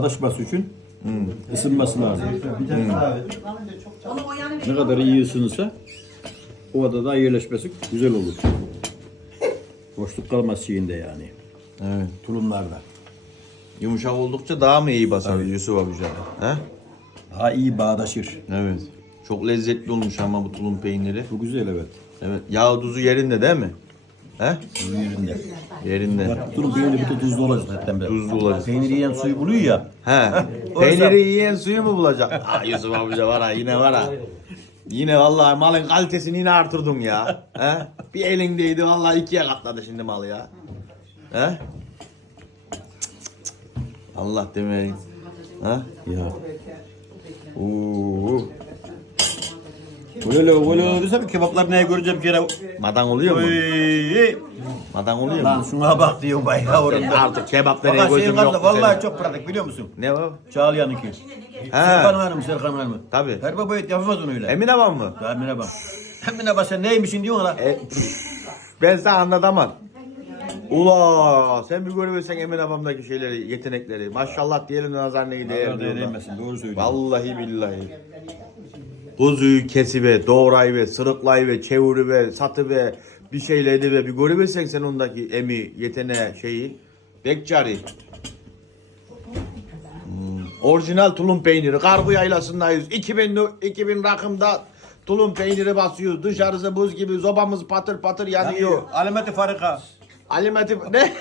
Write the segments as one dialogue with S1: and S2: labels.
S1: Çalışması için ısınması lazım. Ne kadar iyi ısınırsa o adada yerleşmesi güzel olur. Boşluk kalmaz şeyinde yani.
S2: Evet.
S1: Tulumlarda.
S2: Yumuşak oldukça daha mı iyi basar Yusuf amca? He?
S1: Daha iyi bağdaşır.
S2: Evet. Çok lezzetli olmuş ama bu tulum peyniri.
S1: Bu güzel evet.
S2: Evet. Yağ tuzu yerinde değil mi? He?
S1: Bu yerinde.
S2: Yerinde.
S1: Bak tulum peyniri bir de tuzlu olacak zaten.
S2: Tuzlu olacak.
S1: Peynir yiyen suyu buluyor ya.
S2: He. Peyniri yiyen suyu mu bulacak? Ha, Yusuf amca var ha, yine var ha. Yine vallahi malın kalitesini yine artırdın ya. He? Bir elindeydi vallahi ikiye katladı şimdi malı ya. He? Allah demeyin. Ha?
S1: Ya.
S2: Oo.
S1: Öyle desem kebaplar neye göreceğim bir kere.
S2: Madan oluyor mu?
S1: Oy.
S2: Madan oluyor mu?
S1: Lan şuna bak diyor bayağı orada.
S2: Artık kebap nereye
S1: Fakat
S2: koydum
S1: şeyin
S2: yok.
S1: karşısında vallahi çok pratik biliyor musun?
S2: Ne o?
S1: Çağlayan'ınki. Serkan Hanım, Serkan Hanım.
S2: Tabii.
S1: Her baba et yapamaz onu öyle.
S2: Emin Aman mı?
S1: Emine bak. Emine bak sen neymişsin diyorsun lan.
S2: Ben sana anlatamam. Ula sen bir görüversen Emin Abam'daki şeyleri, yetenekleri. Maşallah diyelim de nazar neyi değer diyorlar.
S1: Değmesin doğru söylüyorsun.
S2: Vallahi billahi. Kuzuyu kesive, doğrayıve, sırıklayıve, çevirive, satıve, bir şeyleri ve bir görüversen sen ondaki emi, yeteneği, şeyi. Bekçari. Orijinal tulum peyniri. Karbu yaylasındayız. 2000 rakımda tulum peyniri basıyoruz. Dışarısı buz gibi. Zobamız patır patır yanıyor.
S1: Alameti farika.
S2: Alimatif ne?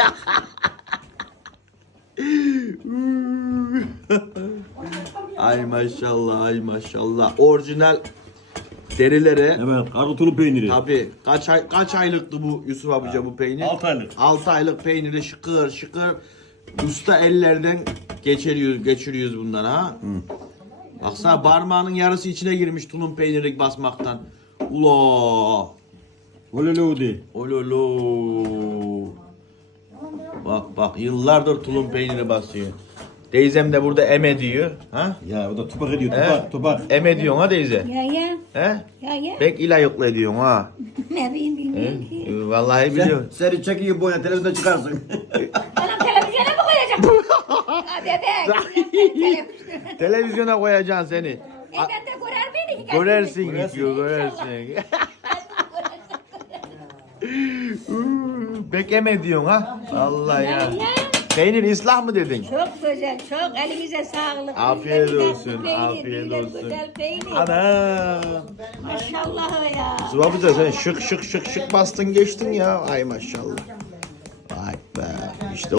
S2: Ay maşallah, ay maşallah. Orijinal derilere.
S1: Evet, karotulu peyniri.
S2: Tabii. Kaç aylıktı bu Yusuf abica bu peynir?
S1: 6 aylık.
S2: 6 aylık peyniri şıkır şıkır usta ellerden geçiriyoruz bunları ha. Baksana parmağının yarısı içine girmiş tulum peyniri basmaktan. Ula.
S1: Ololodi.
S2: Ololo. Bak yıllardır tulum peyniri basıyor. Teyzem de burada eme diyor. Ha?
S1: Ya o da tupak ediyor,
S2: He?
S1: tupak.
S2: Eme diyorsun ha teyze.
S3: Ya.
S2: He?
S3: Ya.
S2: Pek ilayıklı ediyorsun ha.
S3: Ne bileyim bilmiyorum ki.
S2: Vallahi biliyorum.
S1: Seni çekiyor boyuna televizyonda çıkarsın.
S3: Anam televizyona mı koyacağım? Ha bebek.
S2: Televizyona koyacaksın seni.
S3: Elbette görer beni.
S2: Görersin diyor, görersin. Pek eme diyorsun ha. Allah ya.
S3: Ya.
S2: Peynir ıslah mı dedin?
S3: Çok güzel, çok elinize sağlık.
S2: Afiyet
S3: Güzel
S2: olsun,
S3: peynir,
S2: afiyet
S3: güzel,
S2: olsun.
S3: Güzel peynir.
S2: Ana.
S3: Maşallah ya.
S2: Sıvapıca sen şık bastın geçtin ya. Ay maşallah.